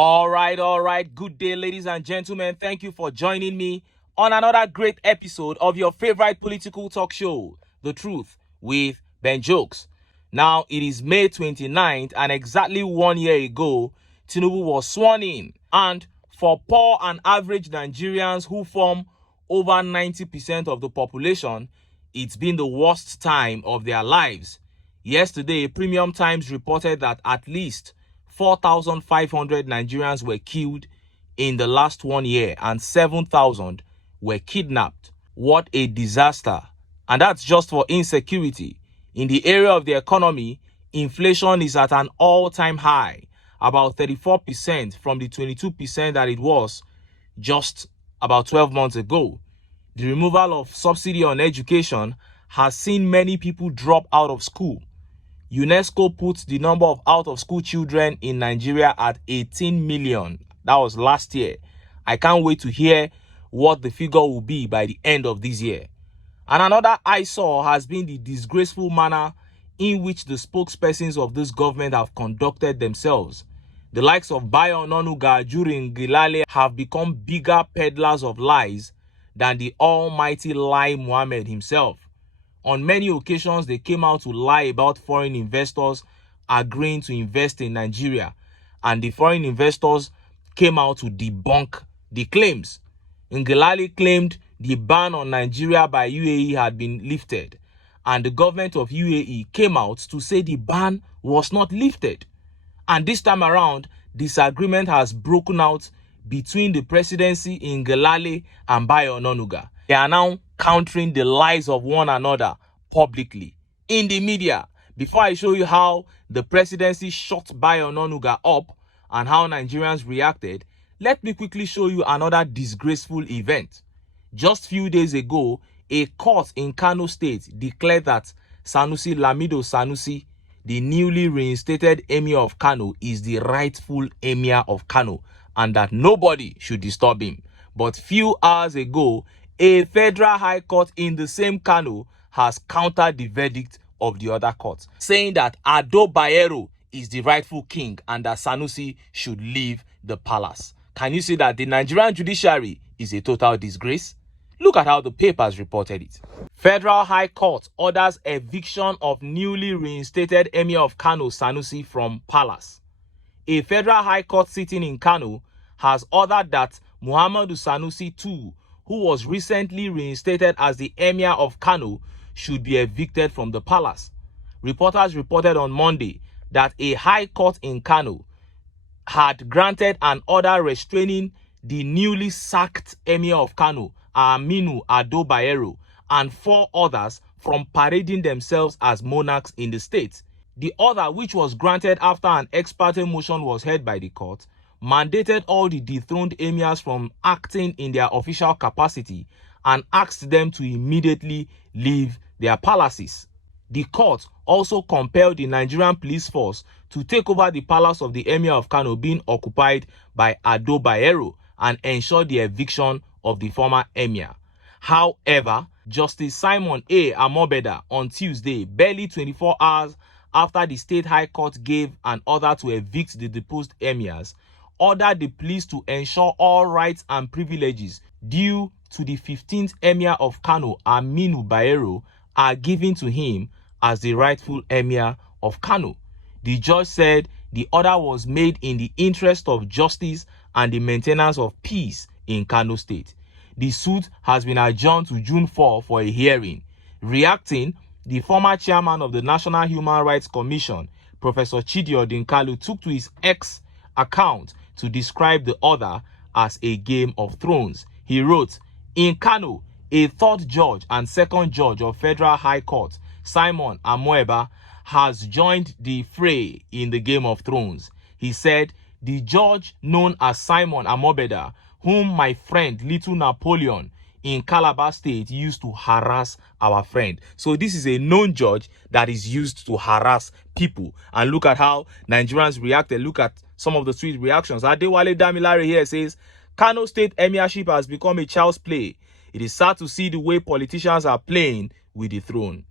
All right. Good day, ladies and gentlemen. Thank you for joining me on another great episode of your favorite political talk show, The Truth with Ben Jokes. Now, it is May 29th, and exactly 1 year ago, TINUBU was sworn in. And for poor and average Nigerians who form over 90% of the population, it's been the worst time of their lives. Yesterday, Premium Times reported that at least 4,500 Nigerians were killed in the last 1 year and 7,000 were kidnapped. What a disaster. And that's just for insecurity. In the area of the economy, inflation is at an all-time high, about 34% from the 22% that it was just about 12 months ago. The removal of subsidy on education has seen many people drop out of school. UNESCO puts the number of out-of-school children in Nigeria at 18 million. That was last year. I can't wait to hear what the figure will be by the end of this year. And another eyesore has been the disgraceful manner in which the spokespersons of this government have conducted themselves. The likes of BAYO, ONONUGA, AJURI, and Gilale have become bigger peddlers of lies than the almighty Lai Mohammed himself. On many occasions, they came out to lie about foreign investors agreeing to invest in Nigeria, and the foreign investors came out to debunk the claims. Ngilali claimed the ban on Nigeria by UAE had been lifted, and the government of UAE came out to say the ban was not lifted. And this time around, disagreement has broken out between the presidency in Ngilali and BAYO ONONUGA. They are now countering the lies of one another publicly in the media. Before I show you how the presidency shut BAYO ONONUGA up and how Nigerians reacted, let me quickly show you another disgraceful event. Just few days ago, a court in Kano State declared that Sanusi Lamido Sanusi, the newly reinstated Emir of Kano, is the rightful Emir of Kano and that nobody should disturb him. But few hours ago, a federal high court in the same Kano has countered the verdict of the other court, saying that Ado Bayero is the rightful king and that Sanusi should leave the palace. Can you see that the Nigerian judiciary is a total disgrace? Look at how the papers reported it. Federal High Court orders eviction of newly reinstated Emir of Kano Sanusi from palace. A federal high court sitting in Kano has ordered that Muhammadu Sanusi II, who was recently reinstated as the Emir of Kano, should be evicted from the palace. Reporters reported on Monday that a high court in Kano had granted an order restraining the newly sacked Emir of Kano, Aminu Ado Bayero, and 4 others from parading themselves as monarchs in the state. The order, which was granted after an ex parte motion was heard by the court, mandated all the dethroned emirs from acting in their official capacity and asked them to immediately leave their palaces. The court also compelled the Nigerian police force to take over the palace of the Emir of Kano being occupied by Ado Bayero and ensure the eviction of the former Emir. However, Justice Simon A. Amobeda on Tuesday, barely 24 hours after the State High Court gave an order to evict the deposed emirs, ordered the police to ensure all rights and privileges due to the 15th Emir of Kano, Aminu Bayero, are given to him as the rightful Emir of Kano. The judge said the order was made in the interest of justice and the maintenance of peace in Kano State. The suit has been adjourned to June 4 for a hearing. Reacting, the former chairman of the National Human Rights Commission, Professor Chidi Odinkalu, took to his X account to describe the order as a game of thrones. He wrote, "In Kano, a 3rd judge and 2nd judge of Federal High Court, Simon Amoeba, has joined the fray in the Game of Thrones." He said, "The judge known as Simon Amobeda, whom my friend Little Napoleon in Calabar State used to harass our friend." So this is a known judge that is used to harass people. And look at how Nigerians reacted. Look at some of the tweet reactions. Adewale Damilare here says, "Kano State Emirship has become a child's play. It is sad to see the way politicians are playing with the throne."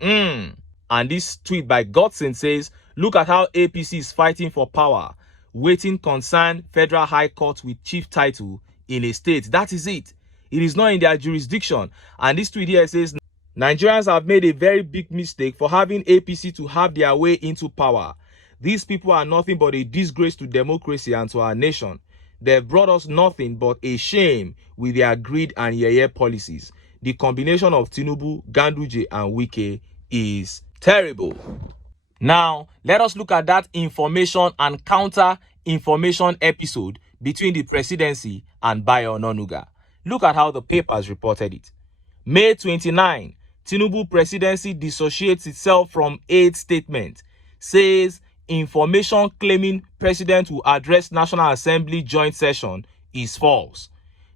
And this tweet by Godson says, "Look at how APC is fighting for power. waiting concern Federal High Court with chief title in a state. That is it. It is not in their jurisdiction. And this tweet here says, Nigerians have made a very big mistake for having APC to have their way into power. These people are nothing but a disgrace to democracy and to our nation. They've brought us nothing but a shame with their greed and yeye policies. The combination of TINUBU, Ganduje, and Wike is terrible. Now, let us look at that information and counter-information episode between the presidency and BAYO ONONUGA. Look at how the papers reported it. May 29, TINUBU presidency dissociates itself from aid statement, says information claiming president will address National Assembly joint session is false.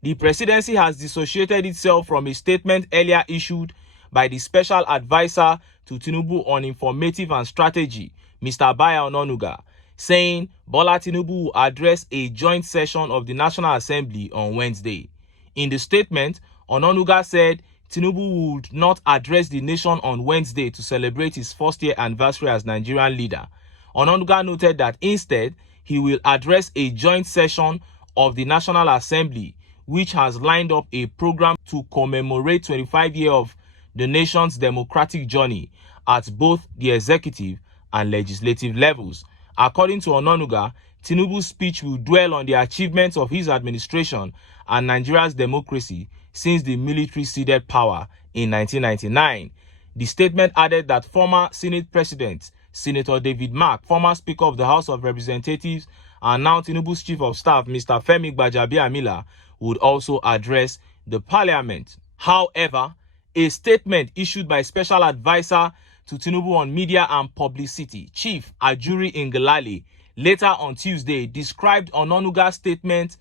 The presidency has dissociated itself from a statement earlier issued by the special advisor to TINUBU on informative and strategy, Mr. BAYO ONONUGA, saying Bola TINUBU will address a joint session of the National Assembly on Wednesday. In the statement, ONONUGA said TINUBU would not address the nation on Wednesday to celebrate his first-year anniversary as Nigerian leader. ONONUGA noted that instead, he will address a joint session of the National Assembly, which has lined up a program to commemorate 25 years of the nation's democratic journey at both the executive and legislative levels. According to ONONUGA, TINUBU's speech will dwell on the achievements of his administration and Nigeria's democracy since the military ceded power in 1999. The statement added that former Senate President Senator David Mark, former Speaker of the House of Representatives, and now TINUBU's Chief of Staff, Mr. Femi Gbajabiamila, would also address the Parliament. However, a statement issued by Special Advisor to TINUBU on Media and Publicity, Chief AJURI Ngelale, later on Tuesday, described ONONUGA's statement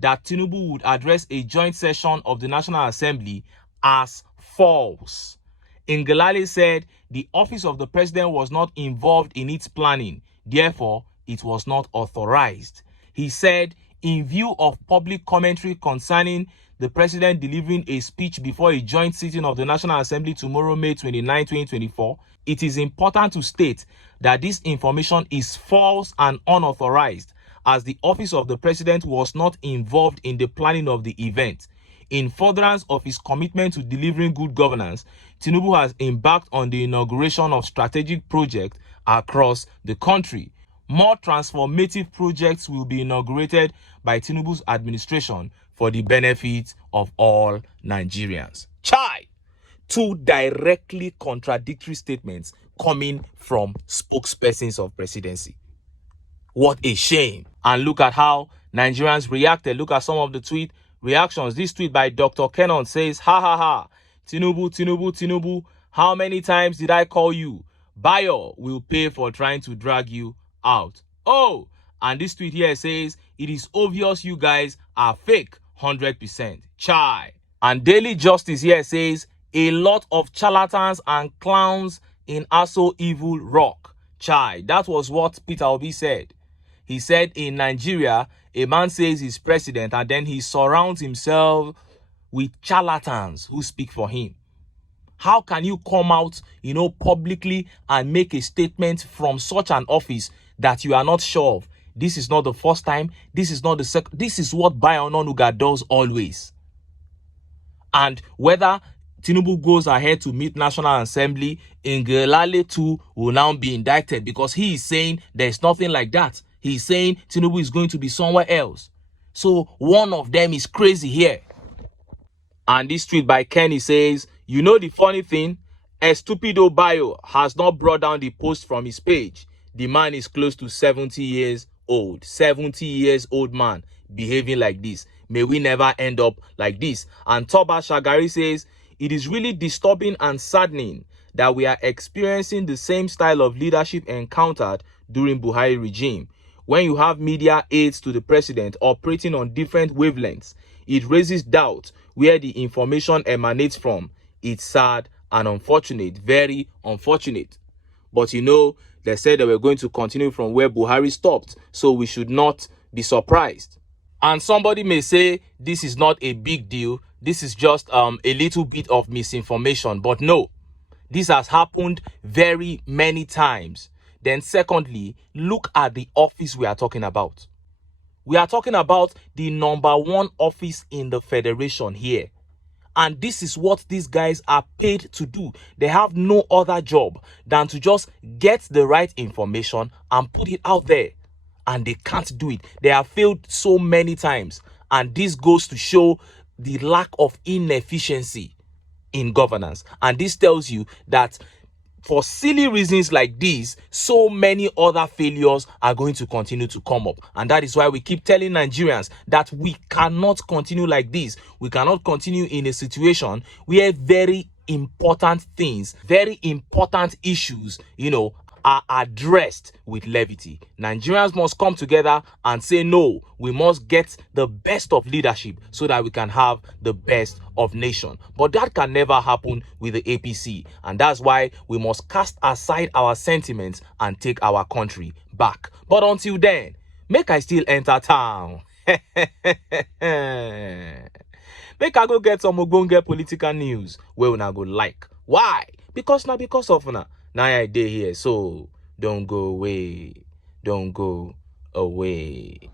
that TINUBU would address a joint session of the National Assembly as false. Ngelale said the office of the president was not involved in its planning, therefore it was not authorized. He said, in view of public commentary concerning the president delivering a speech before a joint sitting of the National Assembly tomorrow, May 29, 2024, it is important to state that this information is false and unauthorized, as the office of the president was not involved in the planning of the event. In furtherance of his commitment to delivering good governance, TINUBU has embarked on the inauguration of strategic projects across the country. More transformative projects will be inaugurated by TINUBU's administration for the benefit of all Nigerians. Chai! Two directly contradictory statements coming from spokespersons of presidency. What a shame. And look at how Nigerians reacted. Look at some of the tweet reactions. This tweet by Dr. Kano says, ha ha ha, TINUBU, TINUBU, TINUBU, how many times did I call you? BAYO will pay for trying to drag you out. Oh, and this tweet here says, it is obvious you guys are fake 100%. Chai. And Daily Justice here says, a lot of charlatans and clowns in Aso Evil Rock. Chai. That was what Peter Obi said. He said in Nigeria, a man says he's president and then he surrounds himself with charlatans who speak for him. How can you come out, publicly and make a statement from such an office that you are not sure of? This is not the first time. This is not the second. This is what BAYO ONONUGA does always. And whether TINUBU goes ahead to meet National Assembly, Ngelale too will now be indicted because he is saying there's nothing like that. He's saying TINUBU is going to be somewhere else. So one of them is crazy here. And this tweet by Kenny says, you know the funny thing? Estupido BAYO has not brought down the post from his page. The man is close to 70 years old. 70 years old man behaving like this. May we never end up like this. And Toba Shagari says, it is really disturbing and saddening that we are experiencing the same style of leadership encountered during Buhari regime. When you have media aides to the president operating on different wavelengths, it raises doubt where the information emanates from. It's sad and unfortunate, very unfortunate. But they said they were going to continue from where Buhari stopped, so we should not be surprised. And somebody may say this is not a big deal, this is just a little bit of misinformation. But no, this has happened very many times. Then secondly, look at the office we are talking about. We are talking about the #1 office in the federation here. And this is what these guys are paid to do. They have no other job than to just get the right information and put it out there. And they can't do it. They have failed so many times. And this goes to show the lack of inefficiency in governance. And this tells you that for silly reasons like these, so many other failures are going to continue to come up. And that is why we keep telling Nigerians that we cannot continue like this. We cannot continue in a situation where very important things, very important issues, are addressed with levity. Nigerians must come together and say, no, we must get the best of leadership so that we can have the best of nation. But that can never happen with the APC. And that's why we must cast aside our sentiments and take our country back. But until then, make I still enter town. Make I go get some ogbonge political news where una go like. Why? Because of una. Now I dey here, so don't go away. Don't go away.